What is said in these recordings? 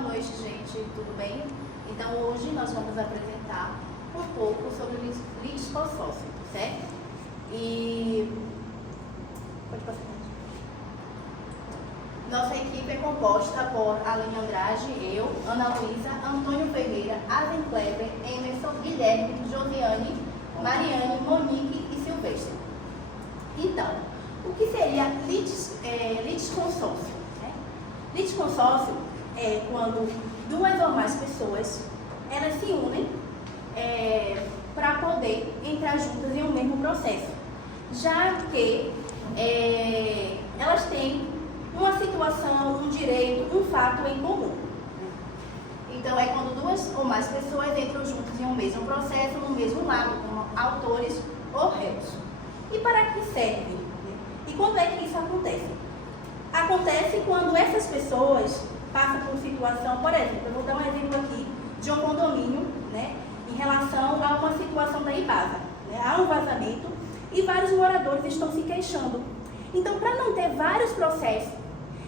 noite, gente, tudo bem? Então, hoje nós vamos apresentar um pouco sobre o litisconsórcio, certo? E... Pode passar. Nossa equipe é composta por Aline Andrade, eu, Ana Luísa, Antônio Ferreira, Aden Kleber, Emerson, Guilherme, Josiane, Mariane, Monique e Silvestre. Então, o que seria litisconsórcio? Litisconsórcio é quando duas ou mais pessoas elas se unem para poder entrar juntas em um mesmo processo, já que elas têm uma situação, um direito, um fato em comum. Então, é quando duas ou mais pessoas entram juntas em um mesmo processo, no mesmo lado, como autores ou réus. E para que serve? E quando é que isso acontece? Acontece quando essas pessoas passam por situação, por exemplo, eu vou dar um exemplo aqui de um condomínio, né, em relação a uma situação da Embasa. Há um vazamento e vários moradores estão se queixando. Então, para não ter vários processos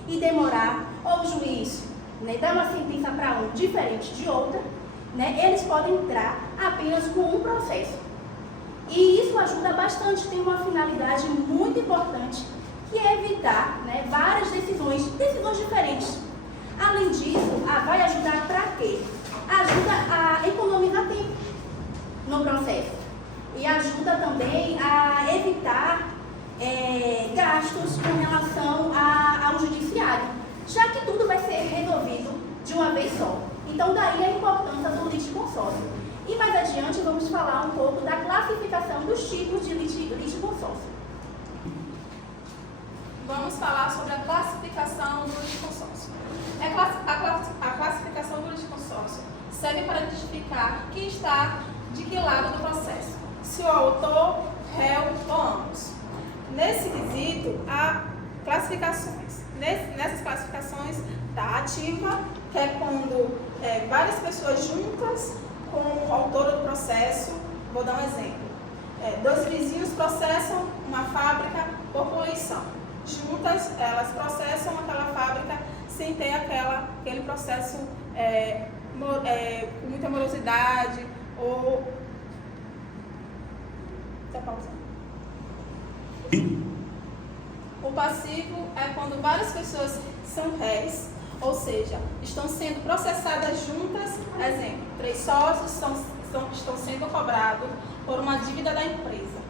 e demorar, ou o juiz dar uma sentença para um diferente de outra, eles podem entrar apenas com um processo. E isso ajuda bastante, tem uma finalidade muito importante, que é evitar várias decisões diferentes. Além disso, vai ajudar para quê? Ajuda a economizar tempo no processo. E ajuda também a evitar gastos com relação ao judiciário, já que tudo vai ser resolvido de uma vez só. Então, daí a importância do litisconsórcio. E mais adiante, vamos falar um pouco da classificação dos tipos de litisconsórcio. Vamos falar sobre a classificação do litisconsórcio. A classificação do litisconsórcio serve para identificar quem está de que lado do processo, se o autor, réu ou ambos. Nesse quesito, há classificações. Nessas classificações, da ativa, que é quando várias pessoas juntas como autora do processo. Vou dar um exemplo. Dois vizinhos processam uma fábrica por poluição. Juntas, elas processam aquela fábrica sem ter aquele processo com muita morosidade ou... Tá pausando? O passivo é quando várias pessoas são réis, ou seja, estão sendo processadas juntas. Exemplo, 3 sócios estão sendo cobrados por uma dívida da empresa.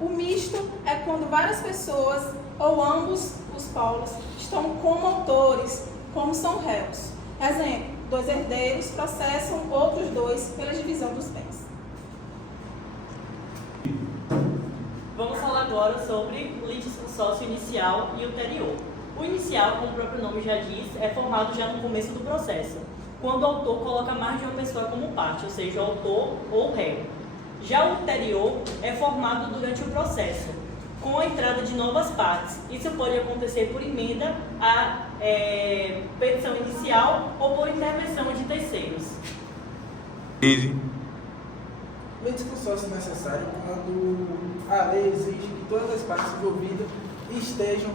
O misto é quando várias pessoas, ou ambos os polos, estão como autores, como são réus. Exemplo, 2 herdeiros processam outros 2 pela divisão dos bens. Vamos falar agora sobre o litisconsórcio inicial e ulterior. O inicial, como o próprio nome já diz, é formado já no começo do processo, quando o autor coloca mais de uma pessoa como parte, ou seja, o autor ou o réu. Já o ulterior é formado durante o processo, com a entrada de novas partes. Isso pode acontecer por emenda à petição inicial ou por intervenção de terceiros. O litisconsórcio é necessário quando a lei exige que todas as partes envolvidas estejam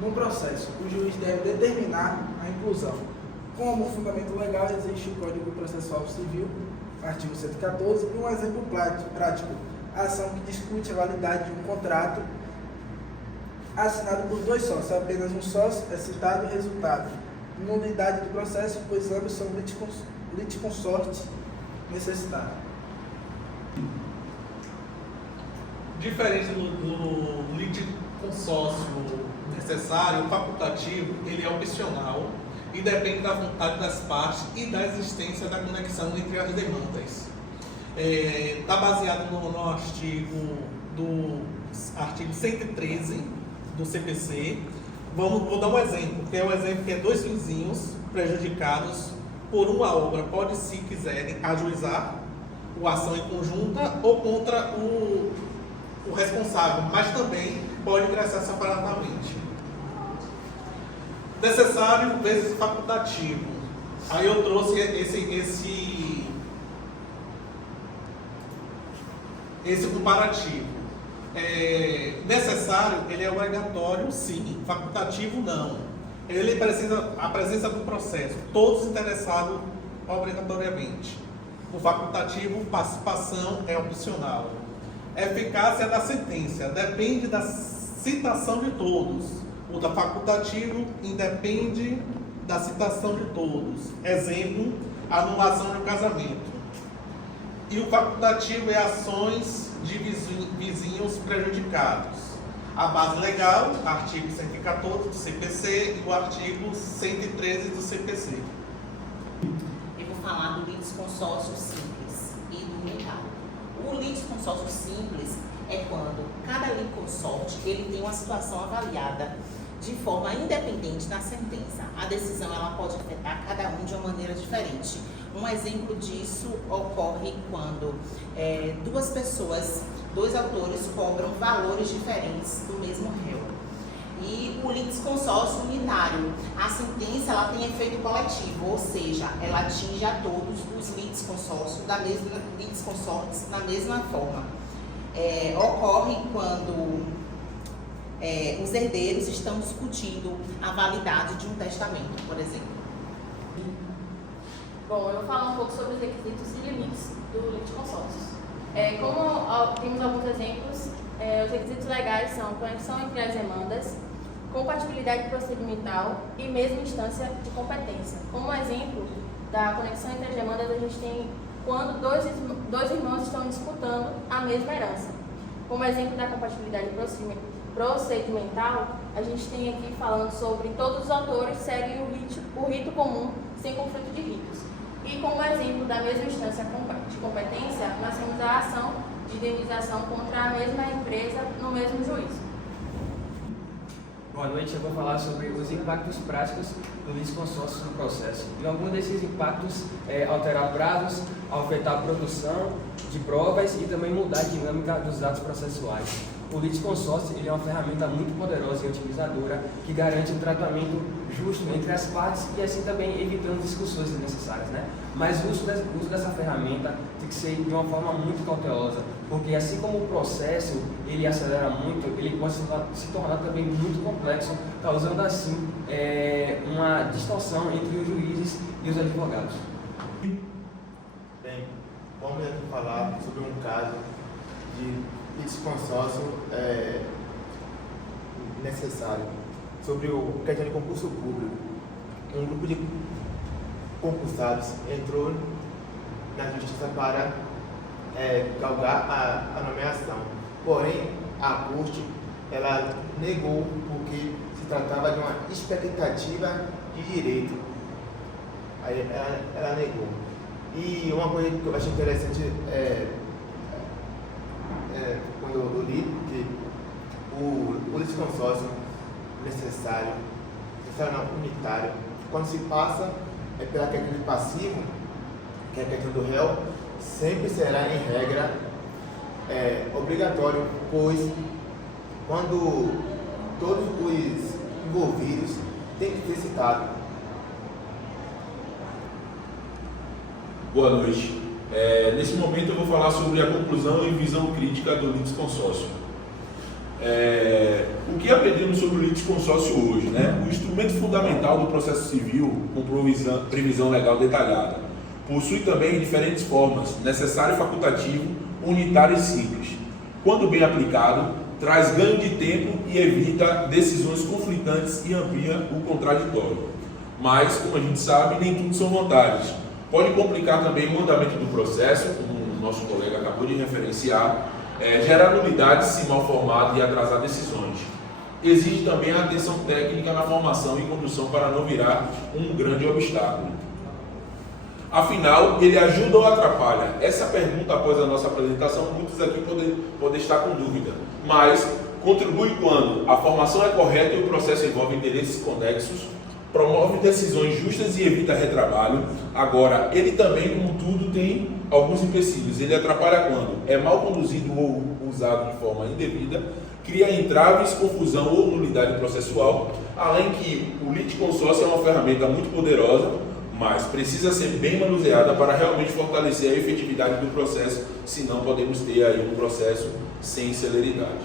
no processo. O juiz deve determinar a inclusão. Como fundamento legal, existe o Código Processual Civil, artigo 114, e um exemplo prático, a ação que discute a validade de um contrato assinado por 2 sócios. Apenas um sócio é citado o resultado. Nulidade do processo, pois ambos são litisconsortes necessitados. Diferente do litisconsórcio necessário, o facultativo, ele é opcional e depende da vontade das partes e da existência da conexão entre as demandas. Está baseado no artigo 113 do CPC. Vou dar um exemplo, que é o exemplo que é 2 vizinhos prejudicados por uma obra. Pode, se quiserem, ajuizar a ação em conjunta ou contra o responsável, mas também pode ingressar separadamente. Necessário vezes facultativo. Aí eu trouxe esse comparativo. Necessário, ele é obrigatório, sim. Facultativo, não. Ele precisa a presença do processo, todos interessados obrigatoriamente. O facultativo, participação é opcional. Eficácia da sentença depende da citação de todos. O da facultativo independe da citação de todos. Exemplo, anulação de casamento. E o facultativo é ações de vizinhos prejudicados. A base legal, artigo 114 do CPC e o artigo 113 do CPC. Eu vou falar do litisconsórcio simples e do unitário. O litisconsórcio simples é quando cada litisconsorte ele tem uma situação avaliada de forma independente na sentença. A decisão ela pode afetar cada um de uma maneira diferente. Um exemplo disso ocorre quando duas pessoas, dois autores cobram valores diferentes do mesmo réu. E o litisconsórcio unitário, a sentença ela tem efeito coletivo, ou seja, ela atinge a todos os litisconsortes da mesma forma. Ocorre quando os herdeiros estão discutindo a validade de um testamento, por exemplo. Bom, eu vou falar um pouco sobre os requisitos e limites do litisconsórcio. Como temos alguns exemplos, os requisitos legais são conexão entre as demandas, compatibilidade procedimental e mesma instância de competência. Como exemplo da conexão entre as demandas, a gente tem quando dois irmãos estão disputando a mesma herança. Como exemplo da compatibilidade procedimental, a gente tem aqui falando sobre todos os autores seguem o rito comum sem conflito de ritos. E como exemplo da mesma instância de competência, nós temos a ação de indenização contra a mesma empresa no mesmo juízo. Boa noite, eu vou falar sobre os impactos práticos do litisconsórcio no processo. E algum desses impactos é alterar prazos, afetar a produção de provas e também mudar a dinâmica dos atos processuais. O litisconsórcio ele é uma ferramenta muito poderosa e otimizadora que garante um tratamento justo entre as partes e assim também evitando discussões desnecessárias, né? Mas o uso dessa ferramenta tem que ser de uma forma muito cautelosa, porque assim como o processo ele acelera muito, ele pode se tornar também muito complexo, causando assim uma distorção entre os juízes e os advogados. Bem, vamos aqui falar sobre um caso de litisconsórcio necessário, sobre o questão de concurso público. Um grupo de concursados entrou na justiça para galgar a nomeação. Porém, a corte ela negou porque se tratava de uma expectativa de direito. Aí ela negou. E uma coisa que eu achei interessante quando eu li que o litisconsórcio necessário não unitário, quando se passa pela questão de passivo, que é a questão do réu, sempre será em regra obrigatório, pois quando todos os envolvidos têm que ser citados. Boa noite. Nesse momento eu vou falar sobre a conclusão e visão crítica do litisconsórcio. O que aprendemos sobre o litisconsórcio hoje, né? O instrumento fundamental do processo civil com previsão legal detalhada. Possui também diferentes formas, necessário e facultativo, unitário e simples. Quando bem aplicado, traz ganho de tempo e evita decisões conflitantes e amplia o contraditório. Mas, como a gente sabe, nem tudo são vantagens. Pode complicar também o andamento do processo, como o nosso colega acabou de referenciar, gerar nulidades se mal formado e atrasar decisões. Exige também a atenção técnica na formação e condução para não virar um grande obstáculo. Afinal, ele ajuda ou atrapalha? Essa pergunta, após a nossa apresentação, muitos aqui podem estar com dúvida. Mas contribui quando a formação é correta e o processo envolve interesses conexos, promove decisões justas e evita retrabalho. Agora, ele também, como tudo, tem alguns empecilhos. Ele atrapalha quando é mal conduzido ou usado de forma indevida, cria entraves, confusão ou nulidade processual, além que o litisconsórcio é uma ferramenta muito poderosa, mas precisa ser bem manuseada para realmente fortalecer a efetividade do processo, senão podemos ter aí um processo sem celeridade.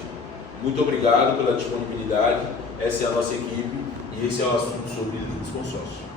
Muito obrigado pela disponibilidade, essa é a nossa equipe E esse é o assunto sobre litisconsórcio.